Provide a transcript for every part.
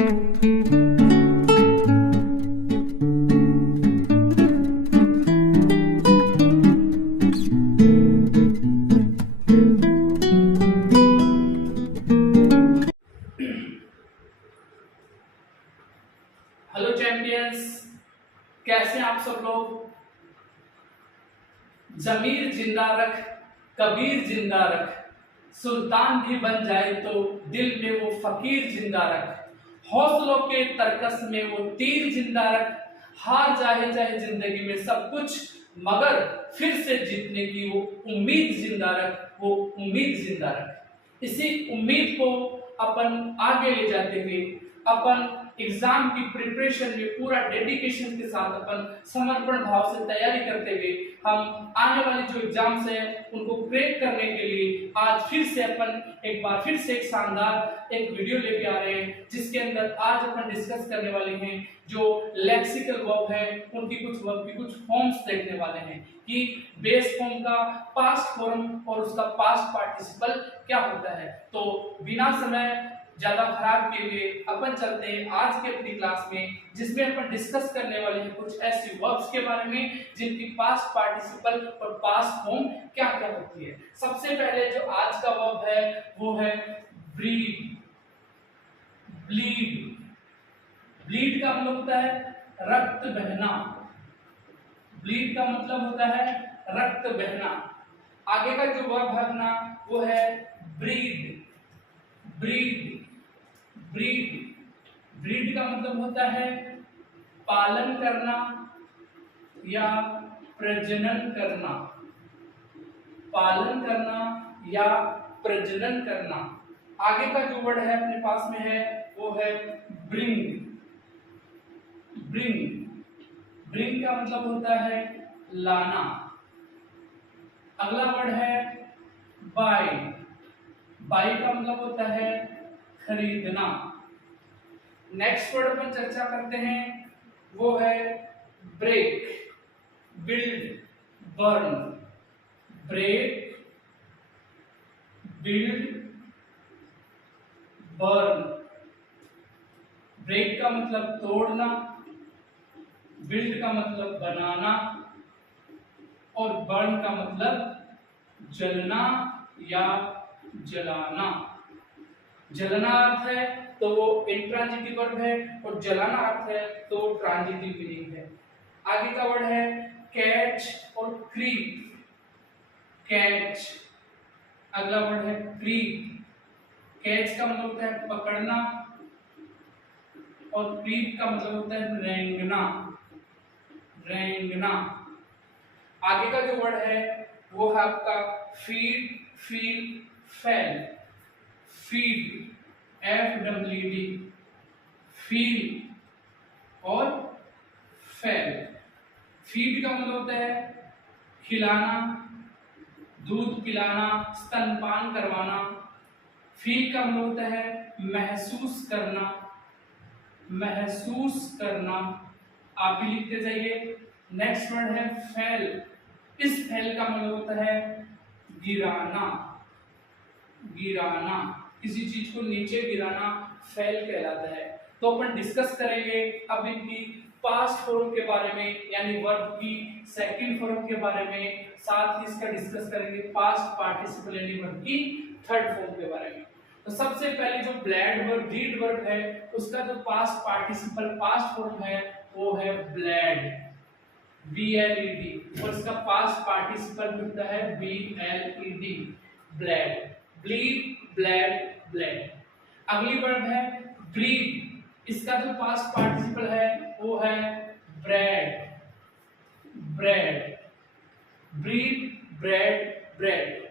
Hello champions, कैसे हैं आप सब लोग। जमीर जिंदा रख, कबीर जिंदा रख, सुल्तान भी बन जाए तो दिल में वो फकीर जिंदा रख, हौसलों के तरकस में वो तीर जिंदा रख, हार जाए चाहे जिंदगी में सब कुछ मगर फिर से जीतने की वो उम्मीद जिंदा रख, वो उम्मीद जिंदा रख। इसी उम्मीद को अपन आगे ले जाते हुए अपन एग्जाम की प्रिपरेशन में पूरा डेडिकेशन के साथ अपन समर्पण भाव से तैयारी करते हुए हम आने वाले जो एग्जाम्स हैं उनको क्रैक करने के लिए आज फिर से अपन एक बार फिर से एक शानदार एक वीडियो लेके आ रहे हैं, जिसके अंदर आज अपन डिस्कस करने वाले हैं जो लेक्सिकल वर्ब है उनकी कुछ वर्ब की कुछ फॉर्म्स देखने वाले हैं कि बेस फॉर्म का पास्ट फॉर्म और उसका पास्ट पार्टिसिपल क्या होता है। तो बिना समय ज्यादा खराब के लिए अपन चलते हैं आज के अपनी क्लास में, जिसमें अपन डिस्कस करने वाले हैं कुछ ऐसी वर्ब्स के बारे में जिनकी पास्ट पार्टिसिपल और पास्ट फॉर्म क्या क्या होती है। सबसे पहले जो आज का वर्ब है वो है ब्रीड। ब्लीड, ब्लीड का मतलब होता है रक्त बहना। ब्लीड का मतलब होता है रक्त बहना। आगे का जो वर्ब है अपना वो है ब्रीड। ब्रीड, ब्रीड, ब्रीड का मतलब होता है पालन करना या प्रजनन करना। पालन करना या प्रजनन करना। आगे का जो वर्ड है अपने पास में है वो है ब्रिंग। ब्रिंग, ब्रिंग का मतलब होता है लाना। अगला वर्ड है बाय। बाय का मतलब होता है खरीदना। नेक्स्ट वर्ड पर चर्चा करते हैं वो है break, build, burn. Break, build, burn. Break का मतलब तोड़ना, बिल्ड का मतलब बनाना और बर्न का मतलब जलना या जलाना। जलना अर्थ है तो वो इंट्रांजिटिव वर्ब है और जलाना अर्थ है तो वो ट्रांजिटिव मीनिंग है। आगे का वर्ड है कैच और क्रीप। कैच, अगला वर्ड है क्रीप। कैच का मतलब होता है पकड़ना और क्रीप का मतलब होता है रेंगना। रेंगना। आगे का जो वर्ड है वो है आपका फीड, फील, फैल। फीड, FWD, फील और फैल। फीड का मतलब होता है खिलाना, दूध पिलाना, स्तनपान करवाना। फील का मतलब होता है महसूस करना। महसूस करना। आप भी लिखते जाइए। नेक्स्ट वर्ड है फैल। इस फैल का मतलब होता है गिराना। गिराना, किसी चीज को नीचे गिराना फैल कहलाता है। तो अपन डिस्कस करेंगे अब इनकी पास्ट फॉर्म के बारे में, यानी वर्ब की सेकंड फॉर्म के बारे में, साथ ही इसका डिस्कस करेंगे पास्ट पार्टिसिपल यानी वर्ब की थर्ड फॉर्म के बारे में। तो सबसे पहले जो ब्लैड वर्ब, ब्लीड वर्ब है उसका जो पास्ट पार्टिसिपल पास्ट फॉर्म है वो है ब्लैड, BLED, और इसका पास्ट पार्टिसिपल होता है BLED, blade. Bleed, blade, blade. अगली वर्ब है ब्रीड। इसका जो पास्ट पार्टिसिपल है वो है bread. Bred, breed, bred, bread.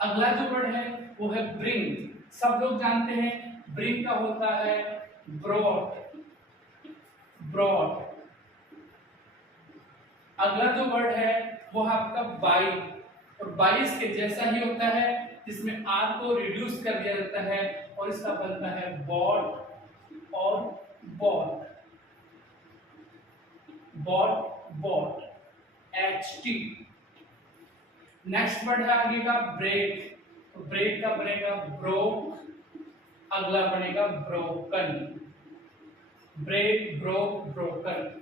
अगला जो वर्ड है वो है ब्रिंग। सब लोग जानते हैं ब्रिंग का होता है ब्रॉट। ब्रॉट। अगला जो वर्ड है वो है आपका बाई, और बाई इसके जैसा ही होता है जिसमें आर को रिड्यूस कर दिया जाता है और इसका बनता है बॉट और bought. Bought, bought, HT। Next word है आगे का ब्रेक। तो ब्रेक का बनेगा ब्रोक, अगला बनेगा ब्रोकन। Break, broke, broken.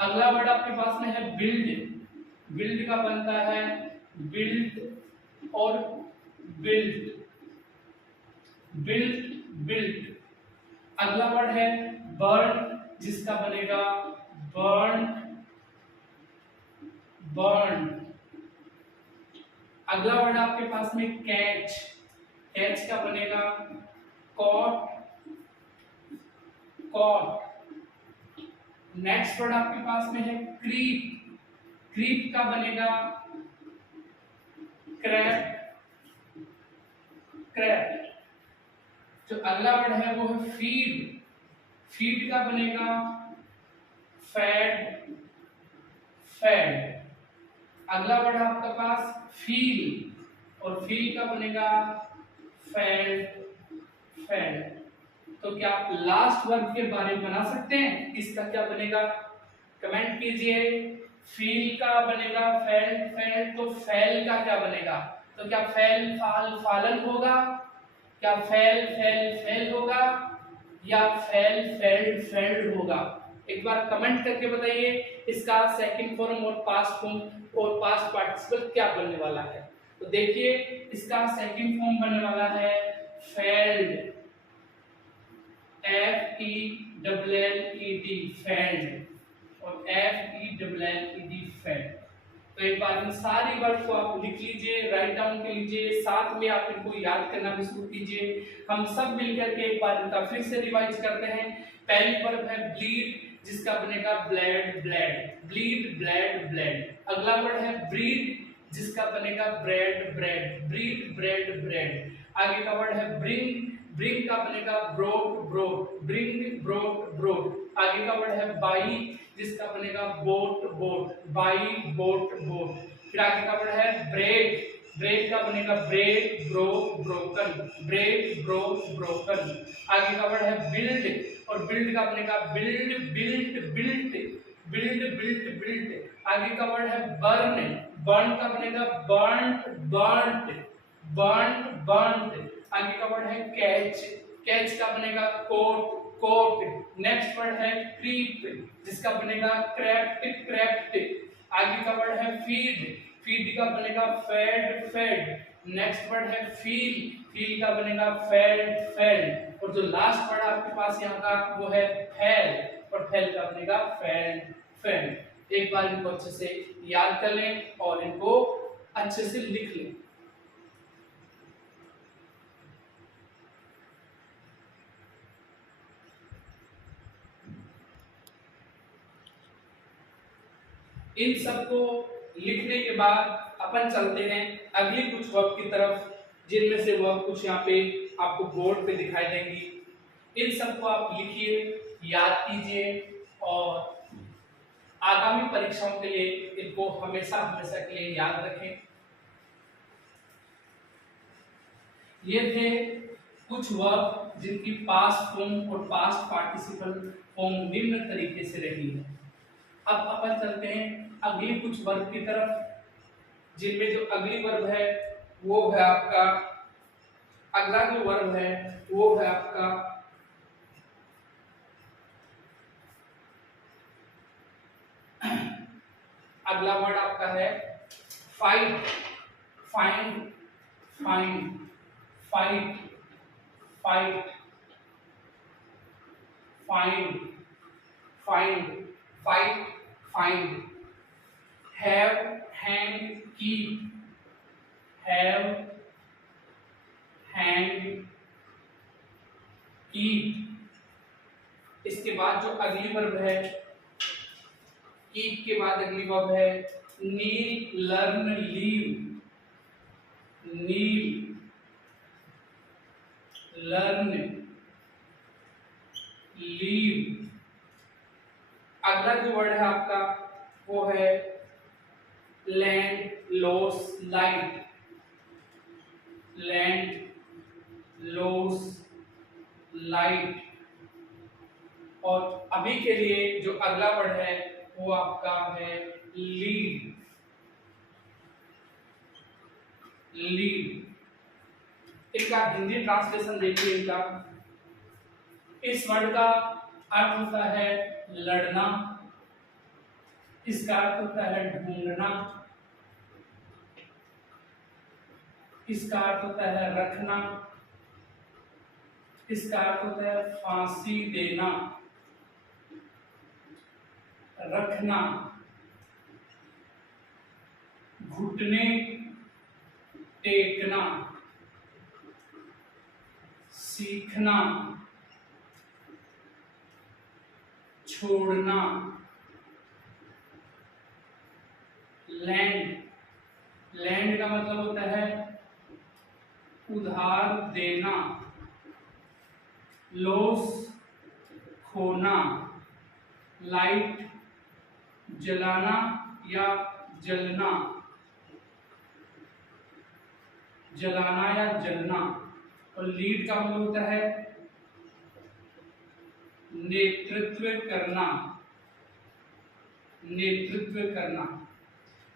अगला वर्ड आपके पास में है बिल्ड। बिल्ड का बनता है बिल्ट और बिल्ट, बिल्ट, बिल्ट। अगला वर्ड है बर्न, जिसका बनेगा बर्न, बर्न। अगला वर्ड आपके पास में कैच। कैच का बनेगा कॉट, कॉट। नेक्स्ट वर्ड आपके पास में है क्रीप। क्रीप का बनेगा क्रैप, क्रैप। जो अगला वर्ड है वो है फीड। फीड का बनेगा फैड, फैड। अगला वर्ड है आपके पास फील, और फील का बनेगा फैड, फैड। तो क्या आप लास्ट वर्ड के बारे में बना सकते हैं? इसका क्या बनेगा, कमेंट कीजिए। फील का बनेगा फैल, फैल। तो फैल का क्या बनेगा? तो क्या फैल फाल फालन होगा? क्या फैल फैल फैल होगा, या फैल फैल्ड फैल्ड होगा? एक बार कमेंट करके बताइए इसका सेकंड फॉर्म और पास्ट फॉर्म और पास्ट पार्टिसिपल क्या बनने वाला है। तो देखिए इसका सेकंड फॉर्म बनने वाला है फैल्ड, FELLED, फैल्ड, और FELLED, फैल्ड। तो एक बार इन सारी वर्ड को आप लिख लीजिए, राइट डाउन कर लीजिए, साथ में आप इनको याद करना भी शुरू कीजिए। हम सब मिलकर के एक बार इनका फिर से रिवाइज करते हैं। पहली वर्ड है ब्लीड, जिसका बनेगा bled, bled, bleed, bled, bled. अगला वर्ड है ब्रीड, जिसका बनेगा bred, bred, breed, bred, bred. आगे का वर्ड है ब्रिंग। ब्रिंग का बनेगा brought, brought, bring, brought, brought. आगे का वर्ड है बाई, जिसका बनेगा bought, bought, buy, bought, bought. फिर आगे का वर्ड है ब्रेक। ब्रेक का बनेगा break, broke, broken, break, broke, broken. आगे का वर्ड है बिल्ड, और बिल्ड का बनेगा build, built, built, build, built, built. आगे का वर्ड है बर्न। बर्न का बनेगा बर्न्ट, बर्न्ट, बर्न्ट, बर्न्ट। आगे का वर्ड है कैच। कैच का बनेगा कोट, कोट। नेक्स्ट वर्ड है क्रीप, जिसका बनेगा क्रैप्ट, क्रैप्ट। आगे का वर्ड है फीड। फीड का बनेगा फेड, फेड। नेक्स्ट वर्ड है फील। फील का बनेगा फेड, फेड। और जो लास्ट वर्ड आपके पास यहाँ का वो है फैल, और फैल का बनेगा फैड, फैड। एक बार इनको अच्छे से याद कर लें और इनको अच्छे से लिख लें। इन सबको लिखने के बाद अपन चलते हैं अगली कुछ वर्ब की तरफ, जिनमें से वर्ब कुछ यहाँ पे आपको बोर्ड पे दिखाई देंगी। इन सबको आप लिखिए, याद कीजिए, और आगामी परीक्षाओं के लिए इनको हमेशा हमेशा के लिए याद रखें। ये थे कुछ वर्ब जिनकी पास्ट फॉर्म और पास्ट पार्टिसिपल फॉर्म निम्न तरीके से रही है। अब अपन चलते हैं अगली कुछ वर्ब की तरफ, जिनमें जो अगली वर्ब है वो है आपका, अगला जो वर्ब है वो है आपका अगला वर्ड आपका है fight, find, find, fight, fight, find, find, fight, find. Have, hang, keep, have, hang, keep. इसके बाद जो अगली वर्ब है, कीप के बाद अगली वर्ब है need, learn, leave, need, learn, leave. अगला जो वर्ड है आपका वो है land, loss, light, land, loss, light. और अभी के लिए जो अगला वर्ड है वो आपका है लीड, लीड। इसका हिंदी ट्रांसलेशन देखिए इनका। इस वर्ड का अर्थ होता है लड़ना, इसका अर्थ होता है ढूंढना, इसका अर्थ होता है रखना, इसका अर्थ होता है फांसी देना, रखना, घुटने टेकना, सीखना, छोड़ना, लैंड, लैंड का मतलब होता है उधार देना, लॉस खोना, लाइट जलाना या जलना, जलाना या जलना, और लीड का मतलब होता है नेतृत्व करना, नेतृत्व करना।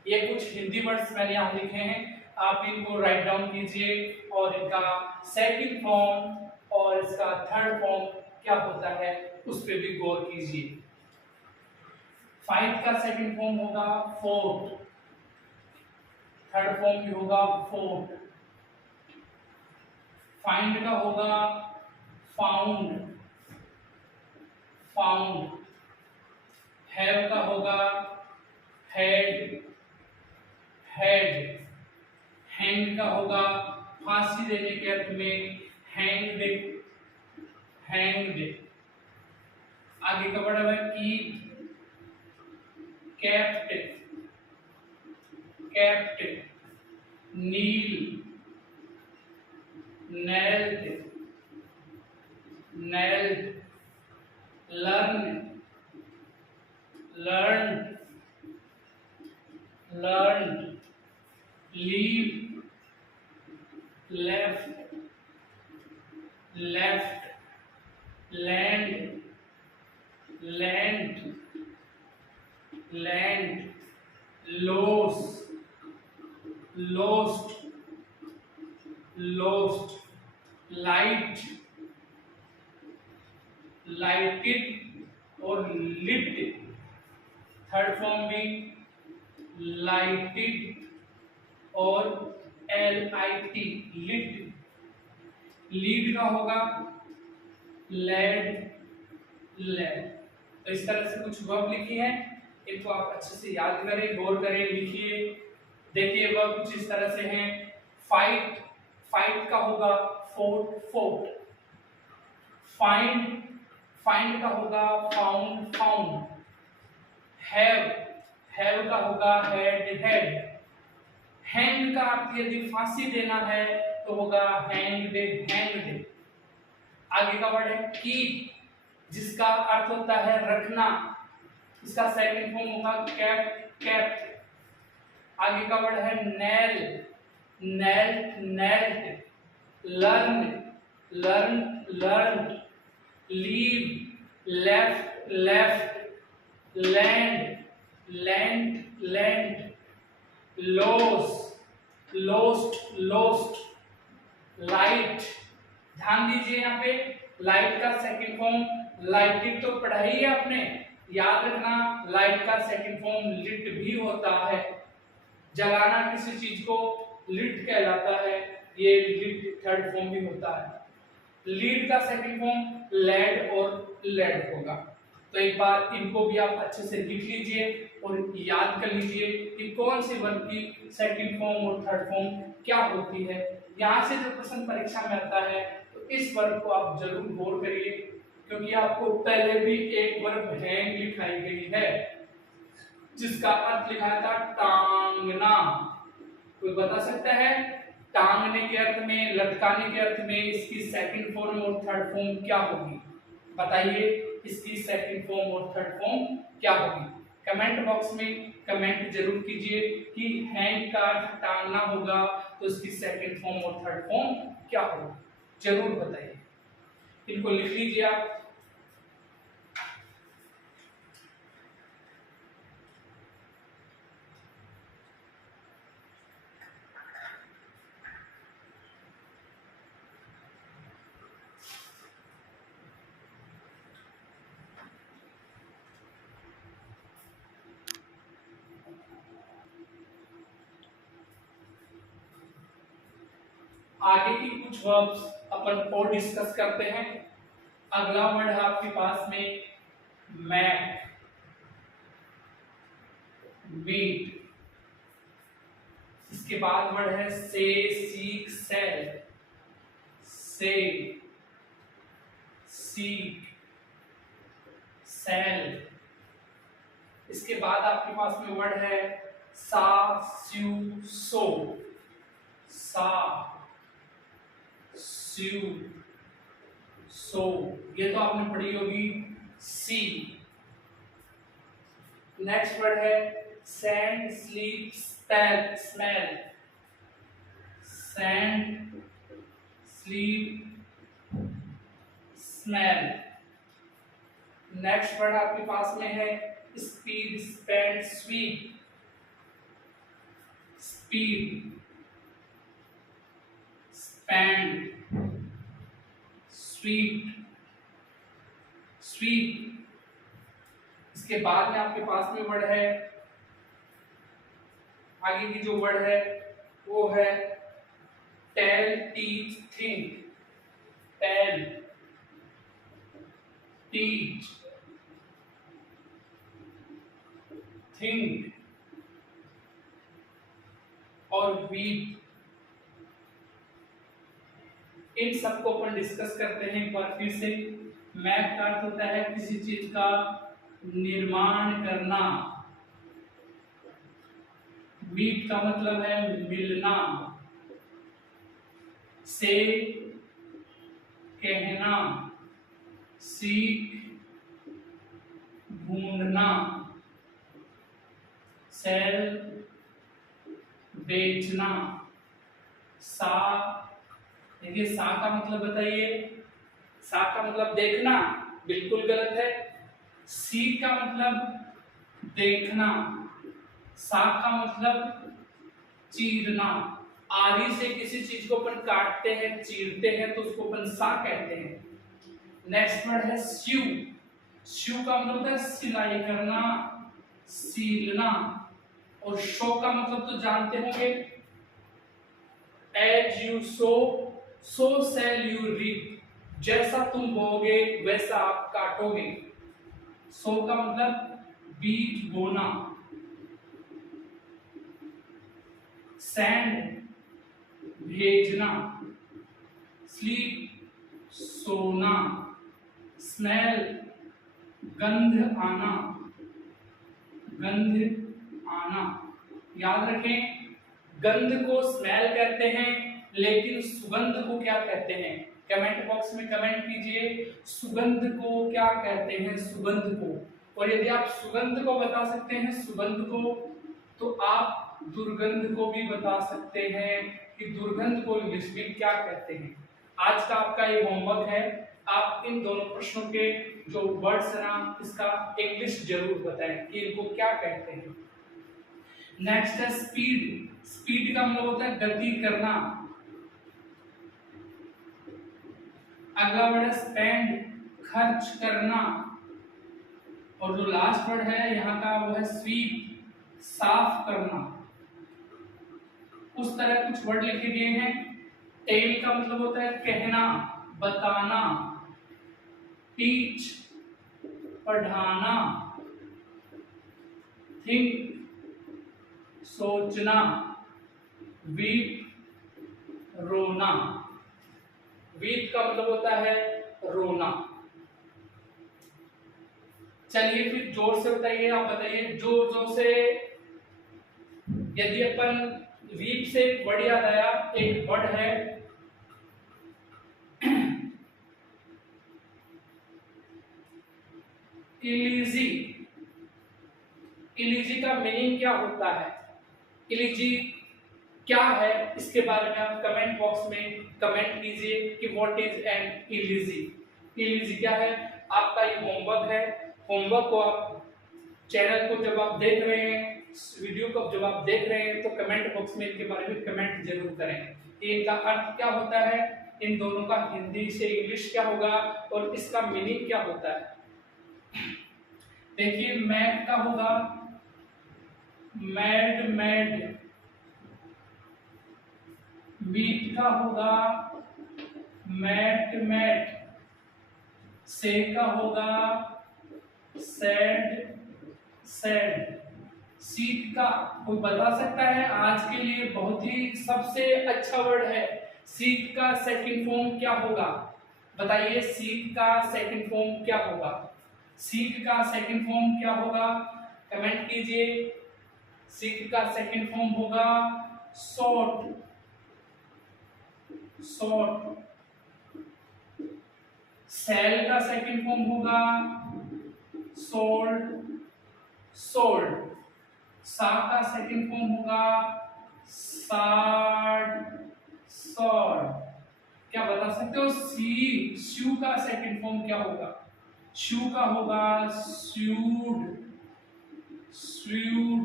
ये कुछ हिंदी वर्ड्स मैंने यहाँ लिखे हैं, आप इनको राइट डाउन कीजिए और इनका सेकंड फॉर्म और इसका थर्ड फॉर्म क्या होता है उस पर भी गौर कीजिए। फाइट का सेकंड फॉर्म होगा फोर्ट, थर्ड फॉर्म भी होगा फोर्ट। फाइंड का होगा फाउंड, फाउंड। हैव का होगा हैड, हैड। हैंग का होगा फांसी देने के अर्थ में हैंग्ड, हैंग्ड। आगे का वर्ड है कीप, केप्ट, केप्ट। नील, nailed, nailed। learn, learned, learned। leave, left, left। land, land, land। loss, lost, lost। Light, lighted और लिट। थर्ड फॉर्म भी लाइटेड और LIT, लिट। लीड का होगा लेड, लेड। तो इस तरह से कुछ वर्ब लिखी है, इनको आप अच्छे से याद करें, गौर करें, लिखिए। देखिए वर्ब कुछ इस तरह से हैं। फाइट, फाइट का होगा फोर्ट, फोर्ट। फाइंड, फाइंड का होगा फाउंड, फाउंड। हैव, हैव का होगा हैड, हैड। हैंग का अर्थ यदि फांसी देना है तो होगा हैंग्ड, हैंग्ड। आगे का वर्ड है कीप, जिसका अर्थ होता है रखना, इसका सेकंड फॉर्म होगा कैप्ट, कैप्ट। आगे का वर्ड है nail, nail, nailed. Learn, learn, learn. Leave, left, left. Land, land, land. Loss, lost, lost. Light, ध्यान दीजिए यहाँ पे लाइट का सेकंड फॉर्म लाइटेड तो पढ़ा ही है आपने, याद रखना लाइट का सेकंड फॉर्म लिट भी होता है। जलाना किसी चीज को लिट कहलाता है, ये लिट थर्ड फॉर्म भी होता है। लीड का सेकंड फॉर्म लेड और लेड होगा। तो एक बार इनको भी आप अच्छे से लिख लीजिए और याद कर लीजिए कि कौन से वर्ब की सेकंड फॉर्म और थर्ड फॉर्म क्या होती है। यहाँ से जो प्रश्न परीक्षा में आता है तो इस वर्ब को आप जरूर गौर करिए, क्योंकि आपको पहले भी एक वर्ब हैंग लिखाई गई है जिसका अर्थ लिखा था टांगना। कोई बता सकता है टांगने के अर्थ में, लटकाने के अर्थ में इसकी सेकंड फॉर्म और थर्ड फॉर्म क्या होगी? बताइए इसकी सेकंड फॉर्म और थर्ड फॉर्म क्या होगी? कमेंट बॉक्स में कमेंट जरूर कीजिए कि हैंग का अर्थ टांगना होगा तो इसकी सेकंड फॉर्म और थर्ड फॉर्म क्या होगा, जरूर बताइए। इनको लिख लीजिए आप। आगे की कुछ वर्ब्स अपन और डिस्कस करते हैं। अगला वर्ड है आपके पास में मैक, मीट। इसके बाद वर्ड है से, सीक, सेल, से, सीक, सेल। इसके बाद आपके पास में वर्ड है सा, स्यू, सो, सा, स्यू, सो। ये तो आपने पढ़ी होगी सी। नेक्स्ट वर्ड है send, sleep, spell, smell, send, sleep, smell. Next word आपके पास में है speed, spend, sweep, speed, spend, sweep, sweep. इसके बाद में आपके पास में वर्ड है, आगे की जो वर्ड है वो है tell, teach, think, tell, teach, think और वीप। इन सबको अपन डिस्कस करते हैं एक बार फिर से। मैप का अर्थ होता है किसी चीज का निर्माण करना, मीट का मतलब है मिलना, से कहना, सीख ढूंढना, सेल बेचना, सा। देखिए सा का मतलब बताइए, सा का मतलब देखना, बिल्कुल गलत है। सी का मतलब देखना, सा का मतलब चीरना। आरी से किसी चीज को अपन काटते हैं, चीरते हैं तो उसको अपन सा कहते हैं। नेक्स्ट वर्ड है स्यू। स्यू का मतलब होता है सिलाई करना, सीलना। और शो का मतलब तो जानते होंगे, as you sow, so shall you reap. जैसा तुम बोगे वैसा आप काटोगे। सो का मतलब बीज बोना। सैंड भेजना, स्लीप सोना, स्मेल गंध आना, गंध आना। याद रखें, गंध को स्मेल कहते हैं, लेकिन सुगंध को क्या कहते हैं? कमेंट बॉक्स में कमेंट कीजिए, सुगंध को क्या कहते हैं, सुगंध को। और यदि आप सुगंध को बता सकते हैं, सुगंध को, तो आप दुर्गंध को भी बता सकते हैं कि दुर्गंध को इंग्लिश में क्या कहते हैं। आज का आपका ये होमवर्क है, आप इन दोनों प्रश्नों के जो वर्ड्स है ना, इसका इंग्लिश जरूर बताएं कि इनको क्या कहते हैं। नेक्स्ट है स्पीड। स्पीड का मतलब होता है गति करना। अगला वर्ड है स्पेंड, खर्च करना। और जो लास्ट वर्ड है यहाँ का वो है स्वीप, साफ करना। उस तरह कुछ वर्ड लिखे गए हैं। टेल का मतलब होता है कहना, बताना। टीच पढ़ाना। थिंक सोचना। वीप रोना। वीप का मतलब होता है रोना। चलिए फिर जोर से बताइए, आप बताइए जोर जोर से। यदि अपन वीप से एक वर्ड याद आया, एक वर्ड है इलीजी। इलीजी का मीनिंग क्या होता है, इलीजी क्या है, इसके बारे में आप कमेंट बॉक्स में कमेंट कीजिए कि व्हाट इज एन इलीजी। इलीजी क्या है, आपका ये होमवर्क है। होमवर्क को आप चैनल को जब आप देख रहे हैं, वीडियो को जब आप देख रहे हैं, तो कमेंट बॉक्स में इनके बारे में कमेंट जरूर करें कि इनका अर्थ क्या होता है, इन दोनों का हिंदी से इंग्लिश क्या होगा और इसका मीनिंग क्या होता है। देखिए मैड का होगा मैड, मैड, मीट का होगा मैट मैट, से का होगा सैड सैड, सीट का कोई बता सकता है? आज के लिए बहुत ही सबसे अच्छा वर्ड है। सीट का सेकंड फॉर्म क्या होगा? बताइए, सीट का सेकंड फॉर्म क्या होगा? सीट का सेकंड फॉर्म क्या होगा? कमेंट कीजिए। सीट का सेकंड फॉर्म होगा शॉर्ट शॉर्ट। सेल का सेकंड फॉर्म होगा सोल्ड सोल्ड। सा का सेकंड फॉर्म होगा साड सॉर्ड। क्या बता सकते हो? सी शू का सेकंड फॉर्म क्या होगा? शू का होगा स्यूड स्यूड।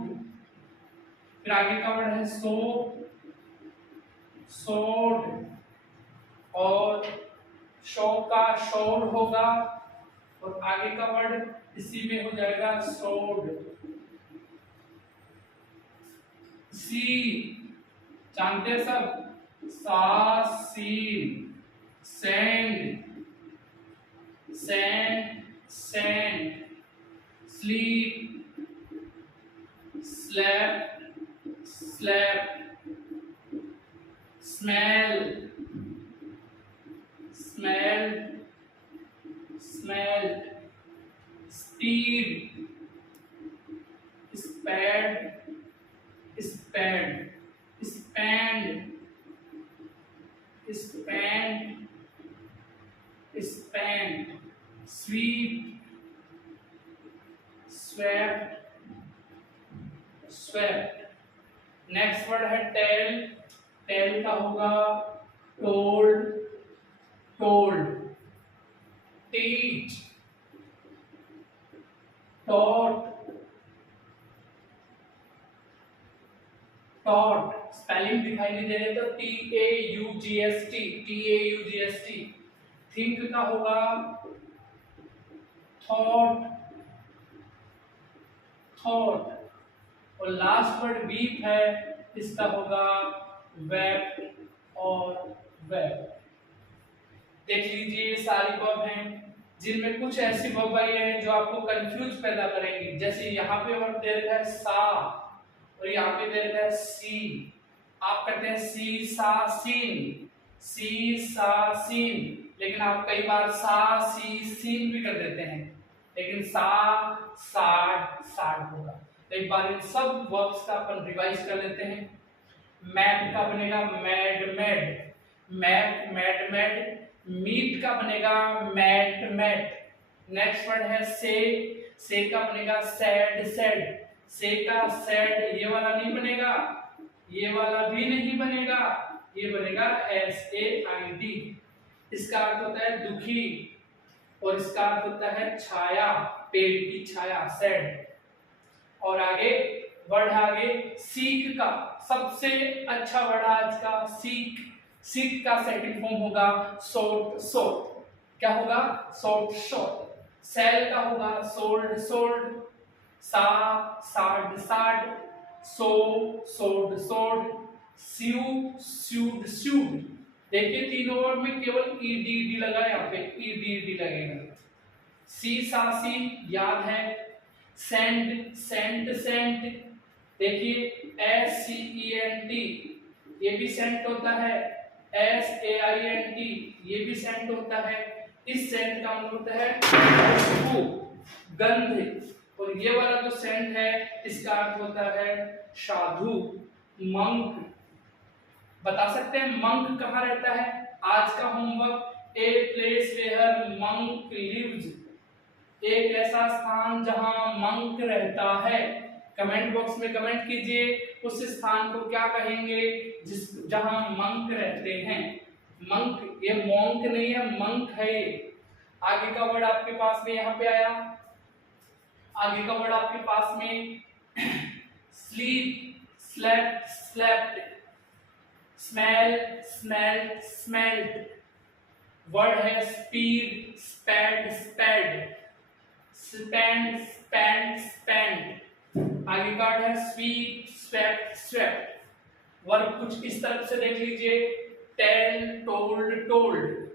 फिर आगे का वर्ड है सोप सोड, और शो का शोड होगा, और आगे का वर्ड इसी में हो जाएगा सोड। सी जानते हैं सब? Saw seen send sent sent, sleep slept slept, smell smell smelled, speed sped sped, spend spent spent, sweep swept swept. Next word है टेल। टेल का होगा told told, teach taught taught. Spelling दिखाई नहीं दे रहे तो TAUGST TAUGST। थिंक का होगा thought thought, और लास्ट वर्ड वीप है, इसका होगा वेप और वेप। देख लीजिए, ये सारी वर्ब हैं जिनमें कुछ ऐसी वर्ब आई है जो आपको कंफ्यूज पैदा करेंगी। जैसे यहाँ पे वर्ब दे रखा है सा, और यहाँ पे दे रखा है सी। आप कहते हैं सी सा सीन, सी सा सीन, लेकिन आप कई बार सा सी सीन भी कर देते हैं, लेकिन सा साड साड होगा। तो एक बार इन सब वर्ब्स का अपन रिवाइज कर लेते हैं। मैप का बनेगा mapped mapped, map mapped mapped. Meet का बनेगा मैट मैट। नेक्स्ट वर्ड है से का बनेगा सैड सैड, से का सैड ये वाला नहीं बनेगा, ये वाला भी नहीं बनेगा, ये बनेगा SAID। इसका अर्थ होता है दुखी, और इसका अर्थ होता है छाया, पेड़ की छाया, सैड। और आगे वर्ड है आगे सीख का, सबसे अच्छा वर्ड आज का सीख। सीख का सेकंड फॉर्म होगा सोल्ट सोल्ट। क्या होगा? Salt salt. सेल का होगा सोल्ड सोल्ड, सा साड साड, सो सोड सोड, स्यू स्यूड स्यूड। देखिए तीनों वर्ड में केवल EDD लगा, यहाँ पे EDD लगेगा। सी सा सी याद है, सेंट सेंट सेंट, देखिए SCENT ये भी सेंट होता है, SAINT ये भी सेंट होता है। इस सेंट का मतलब होता है खुशबू गंध, और ये वाला जो सेंट है इसका अर्थ होता है साधु मंक। बता सकते हैं मंक कहाँ रहता है? आज का homework, a place where monk lives, एक ऐसा स्थान जहां मंक रहता है। कमेंट बॉक्स में कमेंट कीजिए उस स्थान को क्या कहेंगे जहां मंक रहते हैं। मंक, ये मॉन्क नहीं है, मंक है ये। आगे का वर्ड आपके पास में यहाँ पे आया, आगे का वर्ड आपके पास में sleep slept slept, smell smelled smelled. Word है speed sped स्पैड, spend spend spend. आगे का वर्ड है स्वीप स्वेप्ट स्वेप्ट। वर्ब कुछ इस तरफ से देख लीजिए, टेल टोल्ड टोल्ड,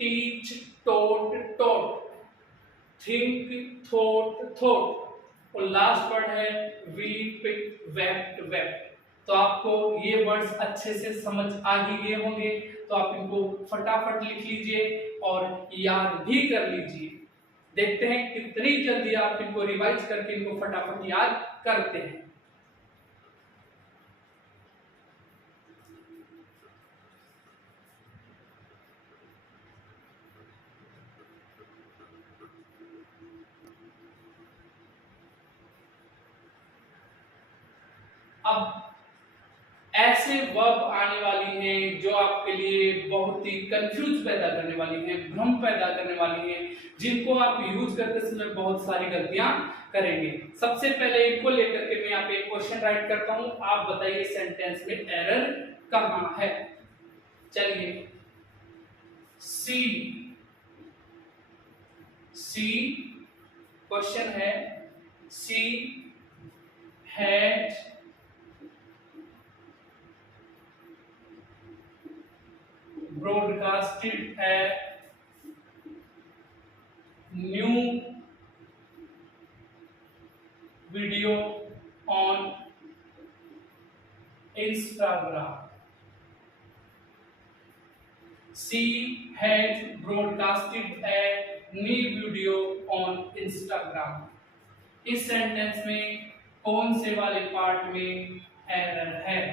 टीच टोट टोट, थिंक थॉट थॉट, और लास्ट वर्ड है वीप वेप्ट वेप्ट। तो आपको ये वर्ड्स अच्छे से समझ आ ही गए होंगे, तो आप इनको फटाफट लिख लीजिए और याद भी कर लीजिए। देखते हैं कितनी जल्दी आप इनको रिवाइज करके इनको फटाफट याद करते हैं। अब ऐसे वर्ब आने वाली हैं जो आपके लिए बहुत ही कंफ्यूज पैदा करने वाली हैं, भ्रम पैदा करने वाली हैं, जिनको आप यूज करते समय बहुत सारी गलतियां करेंगे। सबसे पहले इनको लेकर के मैं यहाँ पे एक क्वेश्चन राइट करता हूं, आप बताइए सेंटेंस में एरर कहां है। चलिए, सी क्वेश्चन है, she had broadcasted a new video on Instagram. She had broadcasted a new video on Instagram. इस सेंटेंस में कौन से वाले पार्ट में एरर है?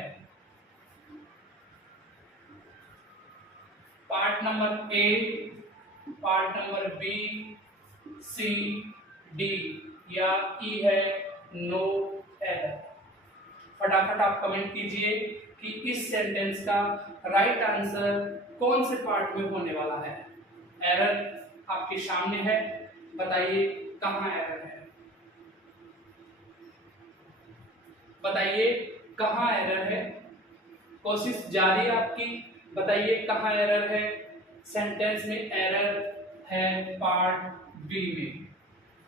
Part number A, part number B, C, D या ई है नो एरर। फटाफट आप कमेंट कीजिए कि इस सेंटेंस का राइट आंसर कौन से पार्ट में होने वाला है। एरर आपके सामने है, बताइए कहां एरर है, बताइए कहां एरर है। कोशिश जारी आपकी, बताइए कहां एरर है। सेंटेंस में एरर है पार्ट बी में।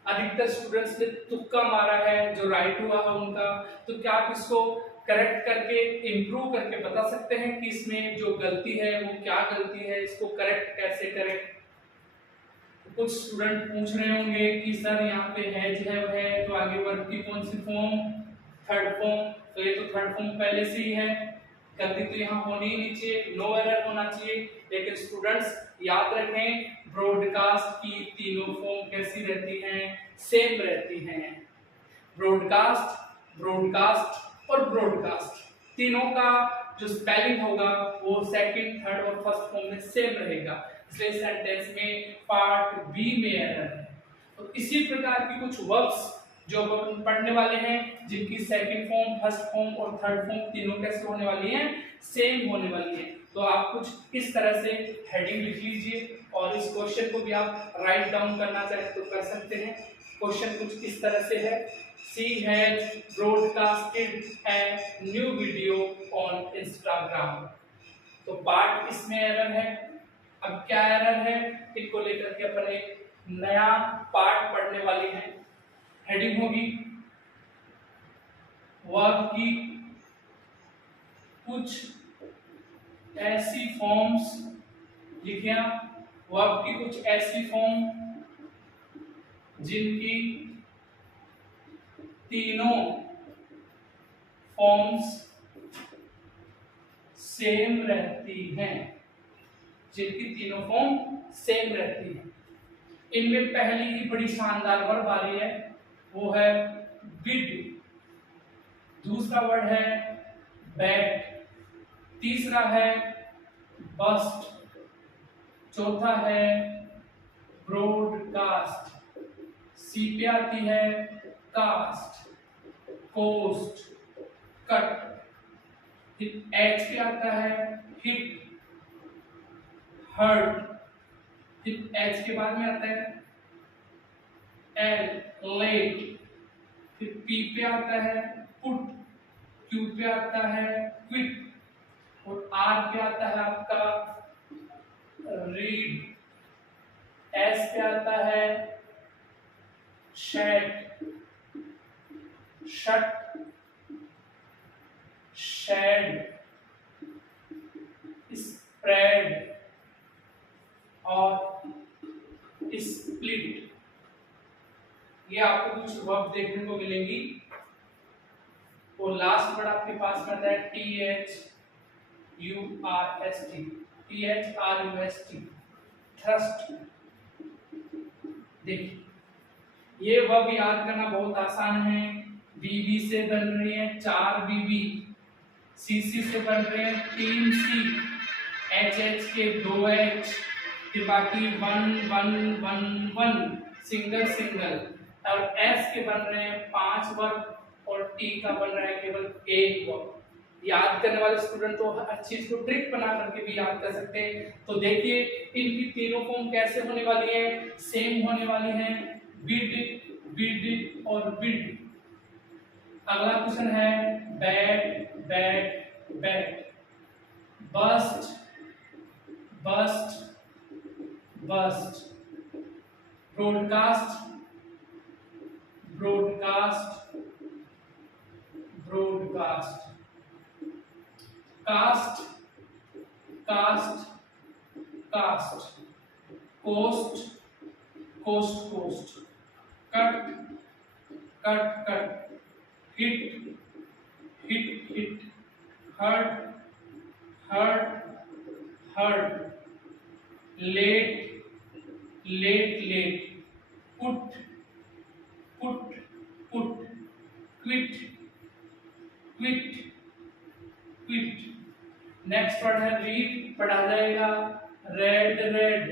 अधिकतर स्टूडेंट्स ने तुक्का मारा है, जो राइट हुआ है उनका। तो क्या आप इसको करेक्ट करके इंप्रूव करके बता सकते हैं कि इसमें जो गलती है वो क्या गलती है, इसको करेक्ट कैसे करें? कुछ स्टूडेंट पूछ रहे होंगे कि सर यहाँ पे हैज है तो आगे वर्ब की कौन सी फॉर्म? Third form. तो ये तो थर्ड फॉर्म पहले से ही है, गलती तो यहाँ होनी ही नहीं चाहिए, नो एरर होना चाहिए। लेकिन स्टूडेंट्स याद रखें, ब्रॉडकास्ट की तीनों फॉर्म कैसी रहती हैं? सेम रहती हैं। ब्रॉडकास्ट, ब्रॉडकास्ट और ब्रॉडकास्ट, तीनों का जो स्पेलिंग होगा वो सेकंड, थर्ड और फर्स्ट फॉर्म में सेम रहेगा। इसलिए सेंटेंस में पार्ट बी में एरर है। तो इसी प्रकार की कुछ वर्ब्स जो अपन पढ़ने वाले हैं, जिनकी सेकंड फॉर्म, फर्स्ट फॉर्म और थर्ड फॉर्म तीनों कैसे होने वाली हैं? सेम होने वाली हैं। तो आप कुछ इस तरह से हेडिंग लिख लीजिए और इस क्वेश्चन को भी आप राइट डाउन करना चाहे तो कर सकते हैं। क्वेश्चन कुछ इस तरह से है, She has broadcasted a new video on Instagram. तो पार्ट इसमें एरर है। अब क्या एरर है, इसको लेकर के अपन एक नया पार्ट पढ़ने वाले हैं। हेडिंग होगी वर्ब की कुछ ऐसी फॉर्म्स, लिखिए वर्ब की कुछ ऐसी फॉर्म जिनकी तीनों फॉर्म्स सेम रहती हैं, जिनकी तीनों फॉर्म सेम रहती हैं। इनमें पहली ही बड़ी शानदार वर्ब आ रही है, वो है बिड। दूसरा वर्ड है बैट, तीसरा है बस्ट, चौथा है ब्रॉडकास्ट, सी पे आती है कास्ट, कोस्ट, कट, फिर एच पे आता है हिट, हर्ट, फिर एच के बाद में आता है एल लेट, फिर पी पे आता है पुट, क्यू पे आता है क्विट और आर पे आता है आपका रीड, एस पे आता है शेड, शट, शेड, स्प्रेड और स्प्लिट। ये आपको कुछ वर्ब देखने को मिलेंगी। और लास्ट वर्ड आपके पास में आता है THURST, थ्रस्ट। देखिए ये वर्ब याद करना बहुत आसान है। बीबी से बन रही है 4 बीबी, सीसी से बन रहे हैं 3 सी, एच के 2 एच, फिर बाकी 1 1 1 1 सिंगल सिंगल, और एस के बन रहे हैं 5 वर्ब और टी का बन रहा है केवल 1 वर्ब। याद करने वाले स्टूडेंट तो हर चीज को ट्रिक बना करके भी याद कर सकते हैं। तो देखिए इनकी तीनों फॉर्म कैसे होने वाली है, सेम होने वाली है, बिड, बिड और बिड। अगला क्वेश्चन है bet, bet, bet, burst, burst, burst, broadcast, broadcast, broadcast, cast, cast, cast, cost, cost, cost, cut, cut, cut, hit, hit, hit, hurt, hurt, hurt, let, let, let, put, put, put, quit, quit, quit. Next word है read, पढ़ा जाएगा, read, read,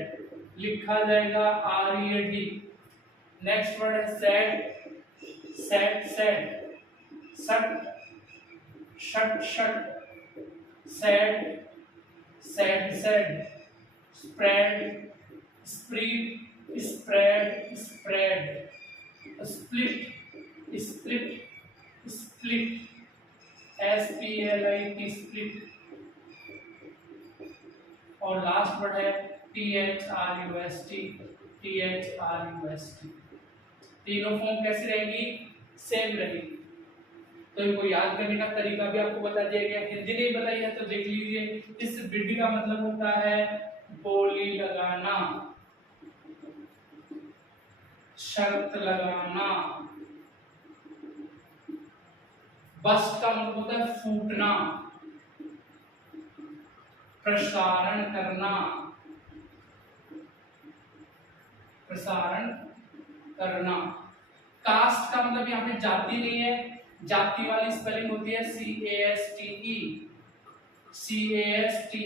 लिखा जाएगा RED। Next word है set, set, set, shut, shut, shut, shed, shed, shed, spread, spread, spread, spread, split, split, split, SPLIT, split. और last word है THRUST, THRUST। तीनों form कैसी रहेंगी, सेम रहेगी। तो इनको याद करने का तरीका भी आपको बता दिया गया। हिंदी नहीं बताई है तो देख लीजिए। इस बिड का मतलब होता है बोली लगाना, शर्त लगाना। बस्ट का मतलब होता है फूटना, प्रसारण करना, प्रसारण करना। कास्ट का मतलब यहाँ पे जाति नहीं है, जाति वाली स्पेलिंग होती है CASTE, CASTE,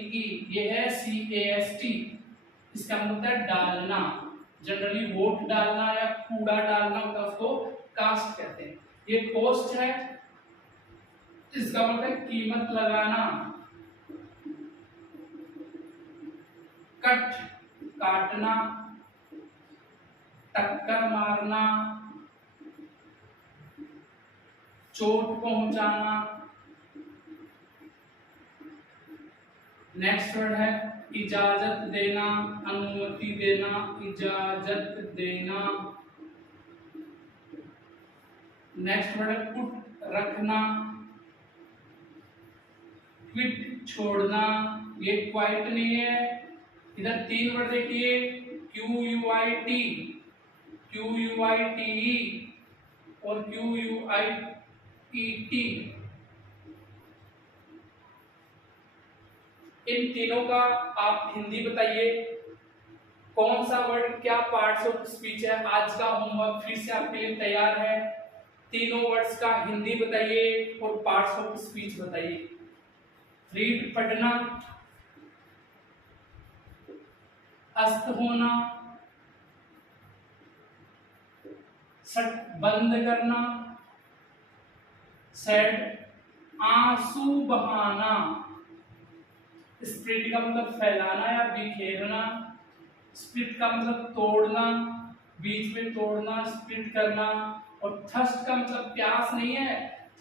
ये है CAST। इसका मतलब होता है डालना, जनरली वोट डालना या कूड़ा डालना होता है, उसको कास्ट कहते हैं। ये कोस्ट है, इसका मतलब है कीमत लगाना। कट, काटना, टक्कर मारना, चोट पहुंचाना। नेक्स्ट वर्ड है इजाजत देना, अनुमति देना, इजाजत देना। नेक्स्ट वर्ड है पुट, रखना, क्विट, छोड़ना। ये क्वाइट नहीं है। इधर 3 वर्ड देखिए, QUIT, QUITE और QUIET। इन तीनों का आप हिंदी बताइए, कौन सा वर्ड क्या पार्ट्स ऑफ स्पीच है। आज का होमवर्क फिर से आपके लिए तैयार है। तीनों वर्ड्स का हिंदी बताइए और पार्ट्स ऑफ स्पीच बताइए। रीड, पढ़ना, अस्त होना, सट, बंद करना, सेड, आंसू बहाना। स्प्लिट का मतलब फैलाना या बिखेरना। स्प्लिट का मतलब तोड़ना, बीच में तोड़ना, स्प्लिट करना। और थर्स्ट का मतलब प्यास नहीं है,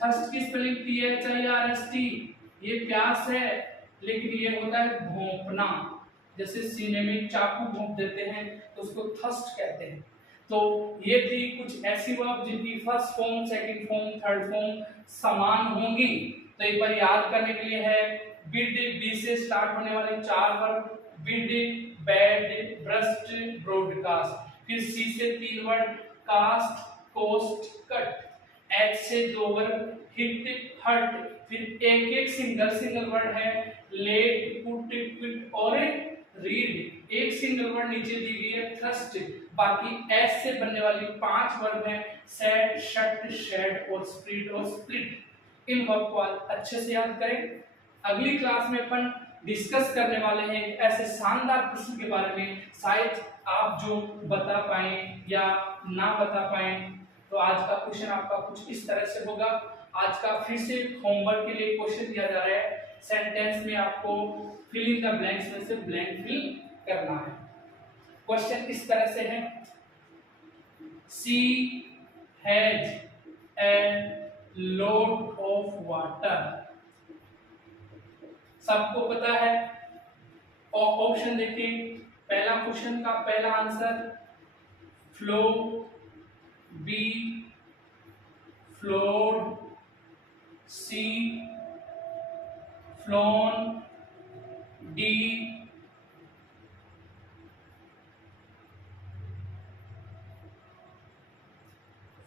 थर्स्ट की स्पेलिंग THIRST। ये प्यास है, लेकिन ये होता है भोंपना। जैसे सीने में चाकू भोंप देते हैं तो उसको थर्स्ट कहते हैं। तो ये थी कुछ ऐसी वर्ब जिनकी first form, second form, third form समान होंगी। तो एक बार याद करने के लिए है बिड, बी से स्टार्ट होने वाले 4 word, bid, bed, burst, broadcast. फिर सी से 3 word, cast, cost, cut. H से 2 वर्ड, हिट, हर्ट। फिर एक सिंगल वर्ड है, लेट, पुट, क्विट और रीड। एक सिंगल वर्ड नीचे दी गई है, थ्रस्ट। बाकी एस से बनने वाली 5 वर्ड है, सेट, शट, शेड और स्प्लिट और स्प्लिट। इन वर्ड को अच्छे से याद करें। अगली क्लास में अपन डिस्कस करने वाले हैं ऐसे शानदार प्रश्न के बारे में, शायद आप जो बता पाए या ना बता पाए। तो आज का क्वेश्चन आपका कुछ इस तरह से होगा। आज का फिर से होमवर्क के लिए क्वेश्चन दिया जा रहा है, सेंटेंस में आपको फिल इन द ब्लैंक्स में से ब्लैंक फिल करना है। क्वेश्चन इस तरह से है, sea has a load of water. सबको पता है, और ऑप्शन देखिए। पहला क्वेश्चन का पहला आंसर फ्लो, बी फ्लोड, सी फ्लोन, डी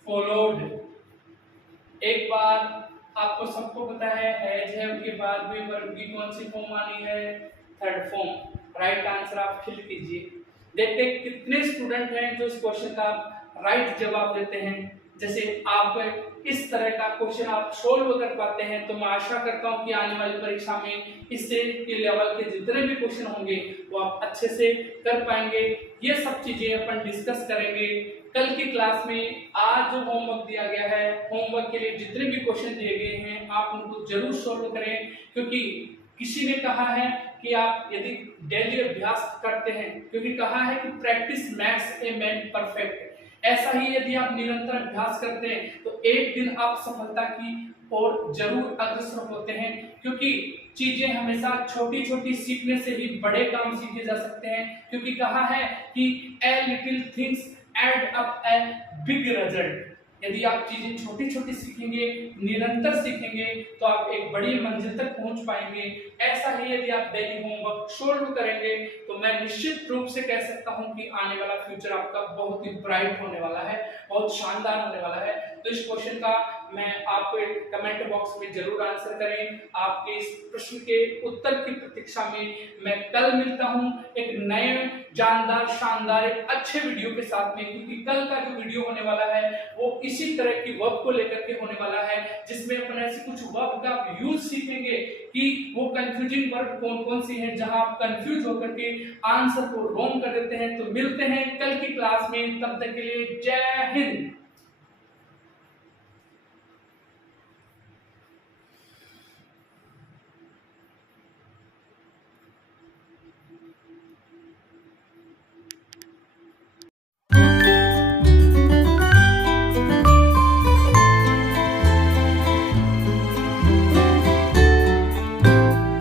फॉलोड। एक बार आपको सबको पता है हैज है, उनके बाद में वर्ब की कौन सी फॉर्म आनी है, थर्ड फॉर्म। राइट आंसर आप फिल कीजिए। देखते हैं कितने स्टूडेंट हैं जो इस क्वेश्चन का राइट जवाब देते हैं। जैसे आप इस तरह का क्वेश्चन आप सोल्व कर पाते हैं तो मैं आशा करता हूं कि आने वाली परीक्षा में इससे के लेवल के जितने भी क्वेश्चन होंगे वो आप अच्छे से कर पाएंगे। ये सब चीजें अपन डिस्कस करेंगे कल की क्लास में। आज जो होमवर्क दिया गया है, होमवर्क के लिए जितने भी क्वेश्चन दिए गए हैं आप उनको जरूर सोल्व करें, क्योंकि किसी ने कहा है कि आप यदि डेली अभ्यास करते हैं, क्योंकि कहा है कि practice makes a man perfect. ऐसा ही यदि आप निरंतर अभ्यास करते हैं तो एक दिन आप सफलता की ओर जरूर अग्रसर होते हैं, क्योंकि चीजें हमेशा छोटी छोटी सीखने से ही बड़े काम सीखे जा सकते हैं। क्योंकि कहा है कि a little things add up a big result. यदि आप चीजें छोटी छोटी सीखेंगे, निरंतर सीखेंगे तो आप एक बड़ी मंजिल तक पहुंच पाएंगे। ऐसा ही यदि आप डेली होमवर्क सोल्व करेंगे तो मैं निश्चित रूप से कह सकता हूं कि आने वाला फ्यूचर आपका बहुत ही ब्राइट होने वाला है, बहुत शानदार होने वाला है। तो इस क्वेश्चन का मैं आपको कमेंट बॉक्स में जरूर आंसर करें। आपके इस प्रश्न के उत्तर की प्रतीक्षा में मैं कल मिलता हूं एक नए जानदार शानदार एक अच्छे वीडियो के साथ में, क्योंकि कल का जो वीडियो होने वाला है वो इसी तरह की वर्ब को लेकर के होने वाला है, जिसमें अपन ऐसे कुछ वर्ब का यूज सीखेंगे कि वो कंफ्यूजिंग वर्ब कौन कौन सी हैं जहां आप कंफ्यूज होकर के आंसर को रॉन्ग कर देते हैं। तो मिलते हैं कल की क्लास में, तब तक के लिए जय हिंद।